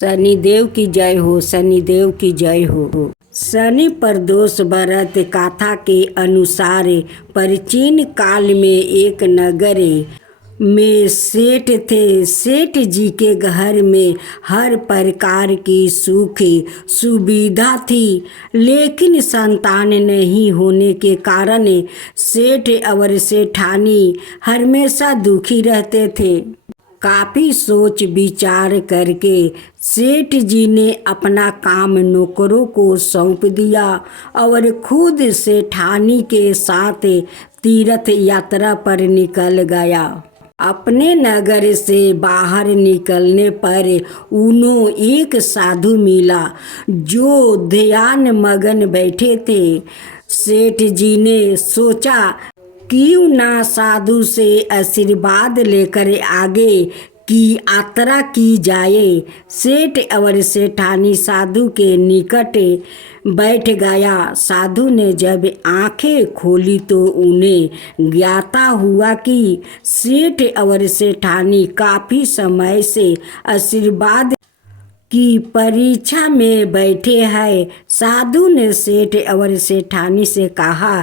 शनिदेव की जय हो, शनिदेव की जय हो। शनि प्रदोष व्रत कथा के अनुसार प्राचीन काल में एक नगर में सेठ थे। सेठ जी के घर में हर प्रकार की सुख सुविधा थी, लेकिन संतान नहीं होने के कारण सेठ और सेठानी हमेशा दुखी रहते थे। काफी सोच विचार करके सेठ जी ने अपना काम नौकरों को सौंप दिया और खुद सेठानी के साथ तीर्थ यात्रा पर निकल गया। अपने नगर से बाहर निकलने पर उन्हों एक साधु मिला जो ध्यान मगन बैठे थे। सेठ जी ने सोचा क्यों ना साधु से आशीर्वाद लेकर आगे की यात्रा की जाए। सेठ और सेठानी साधु के निकट बैठ गया। साधु ने जब आंखें खोली तो उन्हें ज्ञाता हुआ कि सेठ और सेठानी काफी समय से आशीर्वाद की परीक्षा में बैठे हैं। साधु ने सेठ और सेठानी से कहा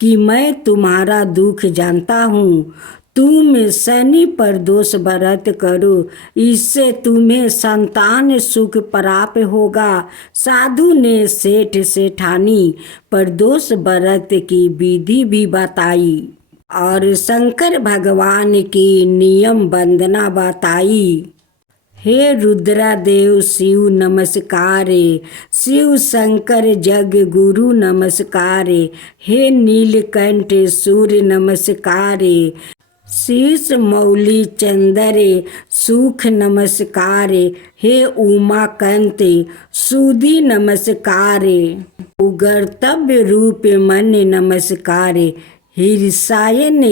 कि मैं तुम्हारा दुख जानता हूँ, तुम शनि प्रदोष व्रत करो, इससे तुम्हें संतान सुख प्राप्त होगा। साधु ने सेठ सेठानी प्रदोष व्रत की विधि भी बताई और शंकर भगवान की नियम वंदना बताई। हे रुद्रादेव शिव नमस्कार, शिव शंकर जग गुरु नमस्कार, हे नीलकंठ सूर्य नमस्कार, शीश मौली चंदर सुख नमस्कार, हे उमाकांत सुधी नमस्कार, उगर्तव्य रूप मन नमस्कार, हिरसायन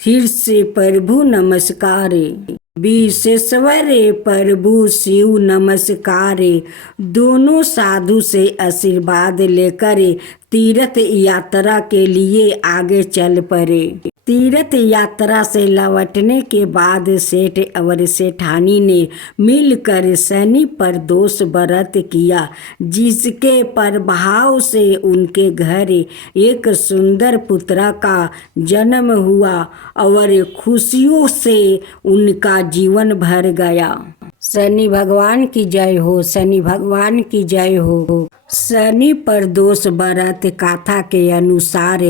शीर्ष प्रभु नमस्कार, विश्वेश्वर प्रभु शिव नमस्कार। दोनों साधु से आशीर्वाद लेकर तीर्थ यात्रा के लिए आगे चल पड़े। तीर्थ यात्रा से लौटने के बाद सेठ और सेठानी ने मिलकर शनि प्रदोष व्रत किया, जिसके प्रभाव से उनके घर एक सुंदर पुत्र का जन्म हुआ और खुशियों से उनका जीवन भर गया। शनि भगवान की जय हो, शनि भगवान की जय हो। शनि प्रदोष व्रत कथा के अनुसार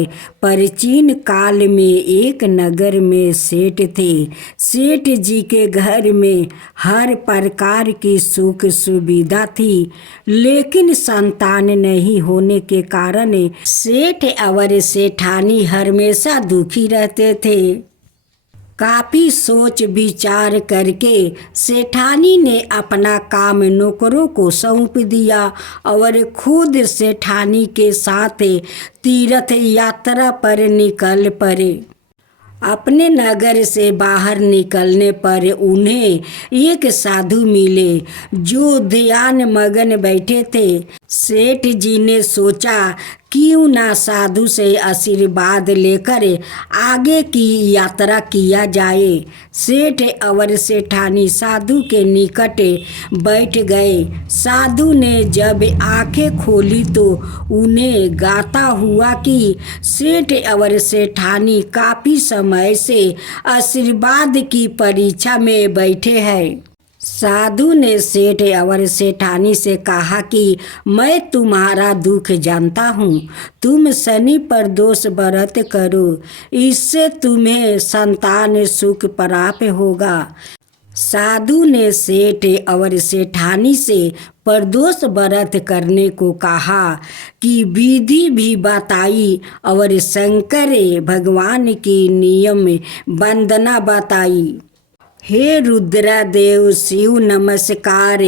प्राचीन काल में एक नगर में सेठ थे। सेठ जी के घर में हर प्रकार की सुख सुविधा थी, लेकिन संतान नहीं होने के कारण सेठ और सेठानी हमेशा दुखी रहते थे। काफी सोच विचार करके सेठानी ने अपना काम नौकरों को सौंप दिया और खुद सेठानी के साथ तीर्थ यात्रा पर निकल पड़े। अपने नगर से बाहर निकलने पर उन्हें एक साधु मिले जो ध्यान मगन बैठे थे। सेठ जी ने सोचा क्यों ना साधु से आशीर्वाद लेकर आगे की यात्रा किया जाए। सेठ और सेठानी साधु के निकट बैठ गए। साधु ने जब आंखें खोली तो उन्हें गाता हुआ कि सेठ और सेठानी काफी समय से आशीर्वाद की परीक्षा में बैठे हैं। साधु ने सेठ और सेठानी से कहा कि मैं तुम्हारा दुख जानता हूँ, तुम शनि प्रदोष व्रत करो, इससे तुम्हें संतान सुख प्राप्त होगा। साधु ने सेठ और सेठानी से प्रदोष व्रत करने को कहा कि विधि भी बताई और शंकर भगवान की नियम वंदना बताई। हे रुद्रादेव शिव नमस्कार,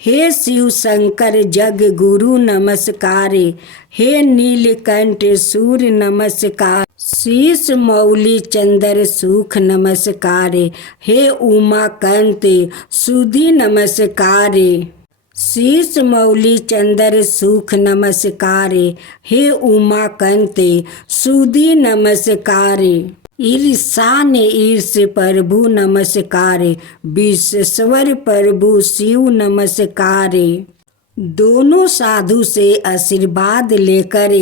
हे शिव शंकर जग गुरु नमस्कार, हे नीलकंठ सूर्य नमस्कार, शीश मौली चंद्र सुख नमस्कार, हे उमाकांत सुधी नमस्कार, शीश मौली चंद्र सुख नमस्कार, हे उमाकांत सुधी नमस्कार। ईर्षान ईर्ष प्रभु नमस्कार, विश्वेश्वर प्रभु शिव नमस्कार। दोनों साधु से आशीर्वाद लेकर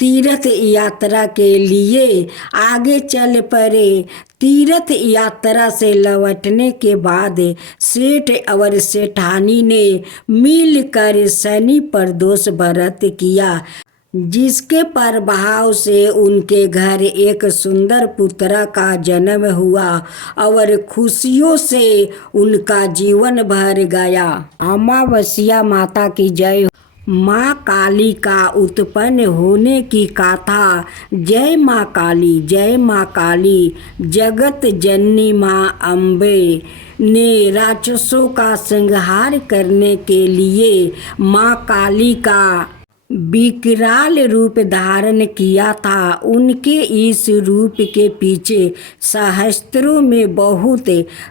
तीर्थ यात्रा के लिए आगे चल पड़े। तीर्थ यात्रा से लौटने के बाद सेठ और सेठानी ने मिलकर शनि प्रदोष व्रत किया, जिसके प्रभाव से उनके घर एक सुंदर पुत्र का जन्म हुआ और खुशियों से उनका जीवन भर गया। अमावस्या माता की जय। माँ काली का उत्पन्न होने की गाथा। जय माँ काली, जय माँ काली। जगत जननी माँ अम्बे ने राक्षसों का संहार करने के लिए माँ काली का विकराल रूप धारण किया था। उनके इस रूप के पीछे शास्त्रों में बहुत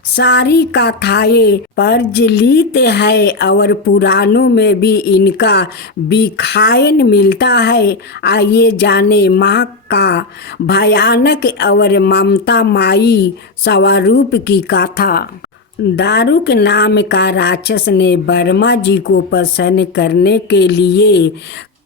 सारी कथाएं प्रचलित है और पुराणों में भी इनका विख्यान मिलता है। आइए जाने माँ का भयानक और ममता माई स्वरूप की कथा। दारुक नाम का राक्षस ने ब्रह्मा जी को प्रसन्न करने के लिए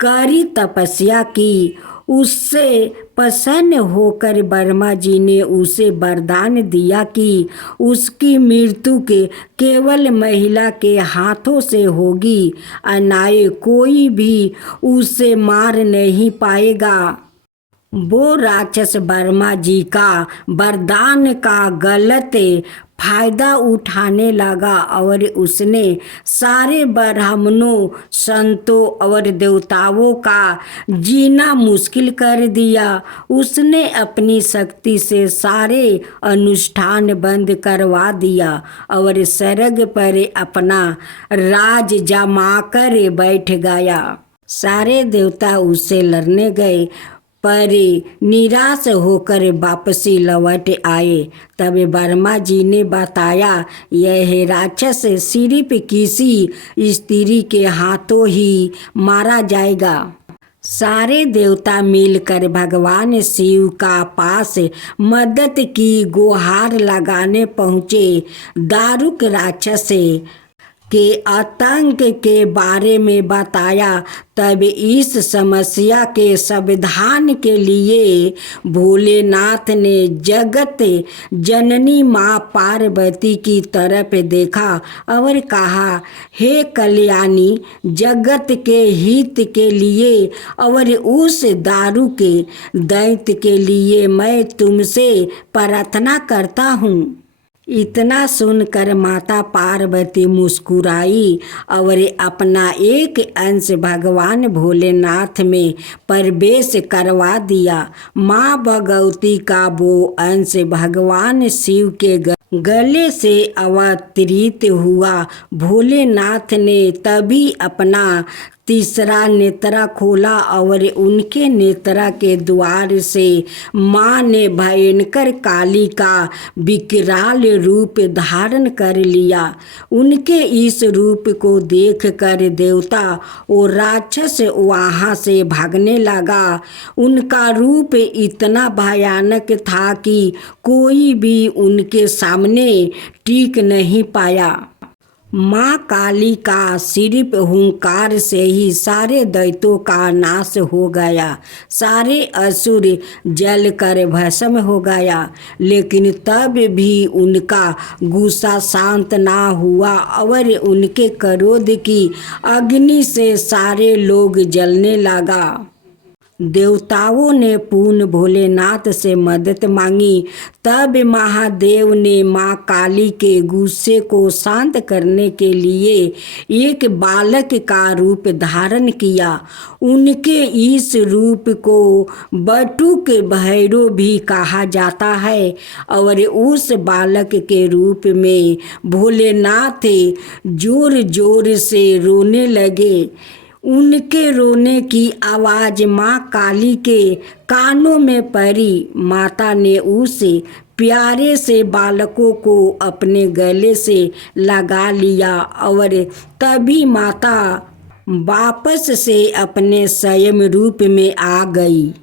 कड़ी तपस्या की। उससे प्रसन्न होकर ब्रह्मा जी ने उसे वरदान दिया कि उसकी मृत्यु केवल महिला के हाथों से होगी, अन्य कोई भी उसे मार नहीं पाएगा। वो राक्षस ब्रह्मा जी का वरदान का गलत फायदा उठाने लगा और उसने सारे ब्राह्मणों, संतों और देवताओं का जीना मुश्किल कर दिया। उसने अपनी शक्ति से सारे अनुष्ठान बंद करवा दिया और स्वर्ग पर अपना राज जमाकर बैठ गया। सारे देवता उससे लड़ने गए पर निराश होकर वापसी लौट आए। तब ब्रह्मा जी ने बताया, यह राक्षस सिर्फ किसी स्त्री के हाथों ही मारा जाएगा। सारे देवता मिलकर भगवान शिव का पास मदद की गुहार लगाने पहुँचे। दारुक राक्षस के आतंक के बारे में बताया। तब इस समस्या के समाधान के लिए भोलेनाथ ने जगत जननी माँ पार्वती की तरफ देखा और कहा, हे कल्याणी, जगत के हित के लिए और उस दारू के दैत्य के लिए मैं तुमसे प्रार्थना करता हूँ। इतना सुनकर माता पार्वती मुस्कुराई और अपना एक अंश भगवान भोलेनाथ में प्रवेश करवा दिया। माँ भगवती का वो अंश भगवान शिव के गले से अवतरित हुआ। भोलेनाथ ने तभी अपना तीसरा नेत्र खोला और उनके नेत्र के द्वार से माँ ने भयंकर काली का विकराल रूप धारण कर लिया। उनके इस रूप को देखकर देवता और राक्षस वहाँ से भागने लगा। उनका रूप इतना भयानक था कि कोई भी उनके सामने टिक नहीं पाया। माँ काली का सिर्फ हुंकार से ही सारे दैत्यों का नाश हो गया। सारे असुर जलकर भस्म हो गया। लेकिन तब भी उनका गुस्सा शांत ना हुआ और उनके क्रोध की अग्नि से सारे लोग जलने लगा। देवताओं ने पुनः भोलेनाथ से मदद मांगी। तब महादेव ने माँ काली के गुस्से को शांत करने के लिए एक बालक का रूप धारण किया। उनके इस रूप को बटुक भैरव भी कहा जाता है और उस बालक के रूप में भोलेनाथ जोर जोर से रोने लगे। उनके रोने की आवाज़ माँ काली के कानों में पड़ी। माता ने उस प्यारे से बालकों को अपने गले से लगा लिया और तभी माता वापस से अपने स्वयं रूप में आ गई।